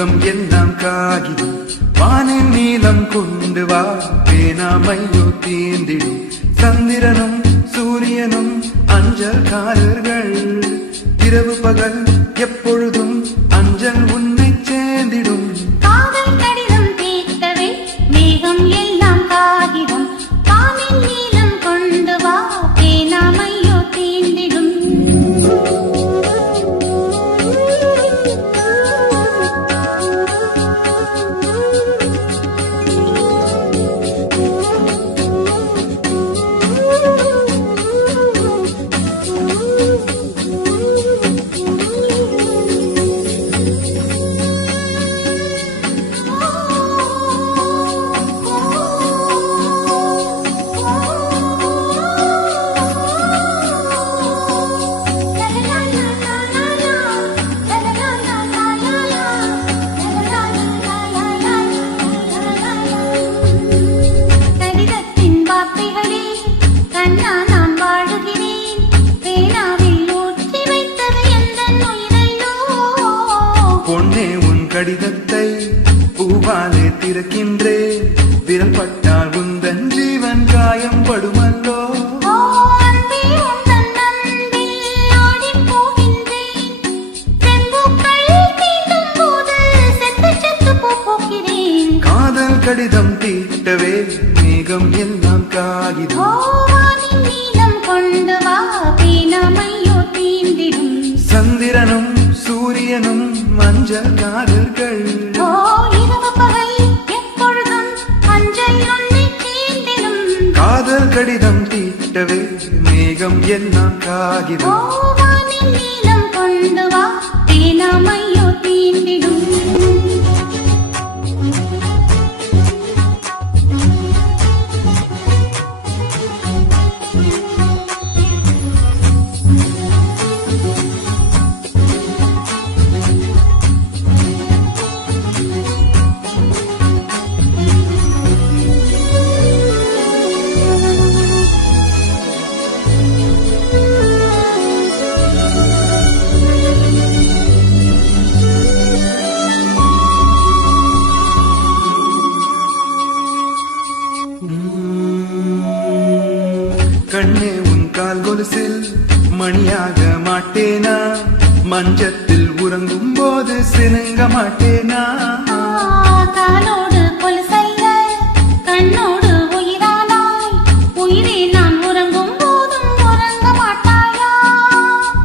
மேகம் எல்லாம் காகிதம் வானின் நீளம் கொண்டு வா பேனாமையோ தீர்ந்திடும் சந்திரனும் சூரியனும் அஞ்சல்காரர்கள் இரவு பகல் எப்பொழுதும் அஞ்சல் உன்னை சேர்ந்திடும் காதல் கடிதம் தீர்த்தவே மேகம் எல்லாம் காகிதம் வானின் நீளம் கொண்டு வா பேனாமையோ தீர்ந்திடும் பொன்னே உன் கடிதத்தை பூவாலே திறக்கின்றேன் விரல் பட்டால் உந்தன் ஜீவன் காயம் படுமல்லோ காதல் கடிதம் தீட்டவே மேகம் எல்லாம் காகிதம் கொண்டு வா பேனாமையோ தீண்டிடும் சந்திரனும் சூரியனும் மஞ்சள்காரர்கள் இரவு பகல் எப்பொழுதும் அஞ்சல் உன்னை தீண்டிடும் காதல் கடிதம் தீட்டவே மேகம் எல்லாம் காகிதம் வானின் நீளம் கொண்டு வா பேனாமையோ தீண்டிடும் கண்ணே உன் கால் கொலுசில் மணியாக மாட்டேனா மஞ்சத்தில் உறங்கும் போது சினுங்க மாட்டேனா காலோடு கொலுசல்ல கண்ணோடு உயிரானாய் உயிரே நான் உறங்கும் போதும் உறங்க மாட்டாயா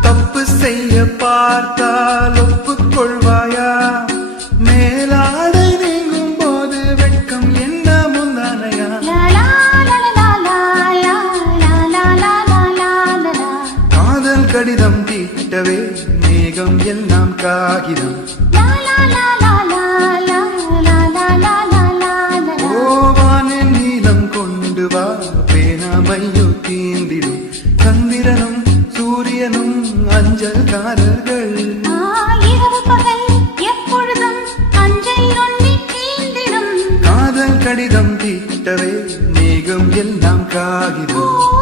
தப்பு செய்ய பார்த்தால் ஒப்புக்கொள்வாயா மேலாடை நீங்கும் போது வெட்கம் என்ன முந்தானையா காதல் கடிதம் தீட்டவே மேகம் எல்லாம் காகிதம் ஓவானின் நீளம் கொண்டு வா பேனாமையோ தீண்டிடும் சந்திரனும் சூரியனும் அஞ்சல்காரர்கள் இரவு பகல் எப்பொழுதும் அஞ்சல் உன்னை தீண்டிடும் காதல் கடிதம் தீட்டவே மேகம் எல்லாம் காகிதம்